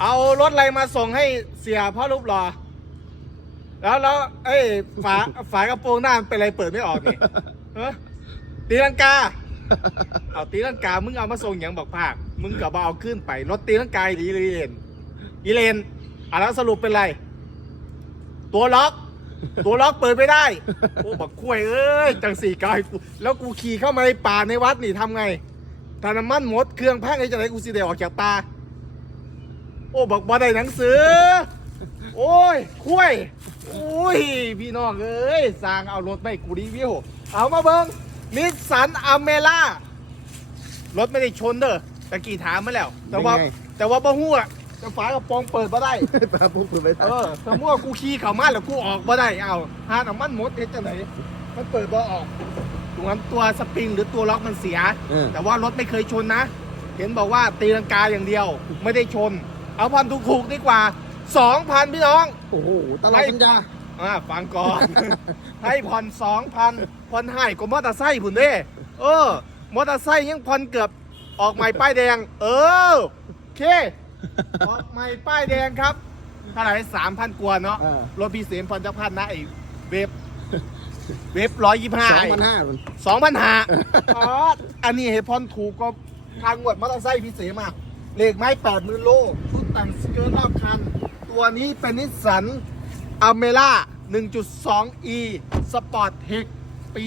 เอารถอะไรมาส่งให้เสียพ่อรูปหล่อแล้วแล้วเอ้ยฝาฝากระโปรงหน้ามันเป็นอะไรเปิดไม่ออกนี่เฮ้ยตีลังกา เอาตีลังกา มึงเอามาส่งอย่างบอกภาค มึงกับเอาขึ้นไป รถตีลังกาอีเลยอีเลนอีเลนอะแล้วสรุปเป็นไร ตัวล็อก ตัวล็อกเปิดไม่ได้โอ้บักคุ้ยเอ้ย จังสี่กายแล้วกูขี่เข้ามาในป่าในวัดนี่ทำไงถ้าน้ำมันหมดเครื่องแพังไอ้จะไหนกูสิเดียวออกจากป่า โอ้บักบอได้หนังสือ โอ้ยคุ้ยโอ้ย พี่น้องเอ้ยสร้างเอารถไม่กูรีวิวเอามาเบิ้งนิสสันอเมล่ารถไม่ได้ชนเด้อตะกี้ถามมาแล้ว แต่ว่า เป็นไง แต่ว่าบ่หัวาจะฝากระโปรงเปิดมาได้ ปลาปุ๊บเปิดไปเออสมมติว่ากูขี่เข้ามาแล้วกูออกมาได้ เอาหาน้ำมันหมดเฮ็ดจังไหนมันเปิดบ่ออกตรงนั้นตัวสปริงหรือตัวล็อกมันเสีย เออแต่ว่ารถไม่เคยชนนะ เห็นบอกว่าตีลังกาอย่างเดียว ไม่ได้ชน เอาพันถูกๆดีกว่าสองพันพี่น้อง โอ้โหตลอดสัญญาอ่าฟังก่อน ให้ผ่อนสองพันผ่อนให้ก็มอเตอร์ไซค์ผุนเด้ เออ มอเตอร์ไซค์ยังผ่อนเกือบออกใหม่ป้ายแดง เออโอเค ออกใหม่ป้ายแดงครับเท่าไหร่สามพันกว่าเนาะเออรถพี่เสียมผ่อนจักพันนะไอ้เวฟเวฟร้อยยี่ห้าสองพันห้ามันสองพันหาอ๋ออันนี้เหตุผ่อนถูกก็ทางงวดมอเตอร์ไซค์พี่เสียมา เลขไม้แปดมื่นโลชุดแต่งสเกิร์ตรอบคัน ตัวนี้เป็นนิสสันอเมล่า 1.2e Sport Tech ปี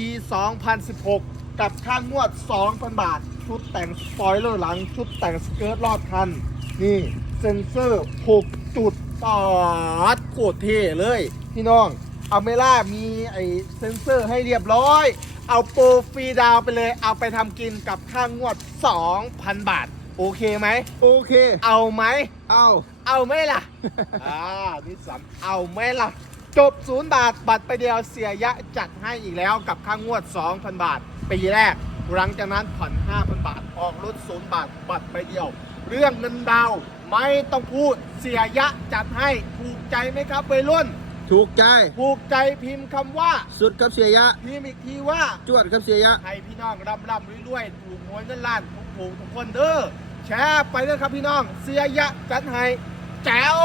2016 กับค่างวด 2,000 บาท ชุดแต่งสปอยเลอร์หลัง ชุดแต่งสเกิร์ตรอบคัน นี่ เซ็นเซอร์ 6 จุดปอดโคตรเท่เลย พี่น้องอเมล่ามีไอเซ็นเซอร์ให้เรียบร้อย เอาโปรฟรีดาวไปเลย เอาไปทำกินกับค่างวด 2,000 บาท โอเคไหม โอเค เอาไหม เอาเอาไหมล่ะ อ่านิสสันเอาไหมล่ะ จบศูนย์บาท บัตรไปเดียวเสียยะจัดให้อีกแล้วกับค่างวด 2,000 บาท ปีแรก หลังจากนั้นผ่อน5,000 บาท ออกรถศูนย์บาท บัตรไปเดียว เรื่องเงินดาวน์ไม่ต้องพูดเสียยะจัดให้ถูกใจไหมครับวัยรุ่น ถูกใจ ถูกใจพิมพ์คำว่า สุดกับเสียยะ พิมพ์อีกทีว่า จวดกับเสียยะ ให้พี่น้องร่ำร่ำรวยๆถูกหวยเงินล้านทุกถูกทุกคนเด้อแชร์ไปเลยครับพี่น้อง เสียยะจัดให้แจ๋ว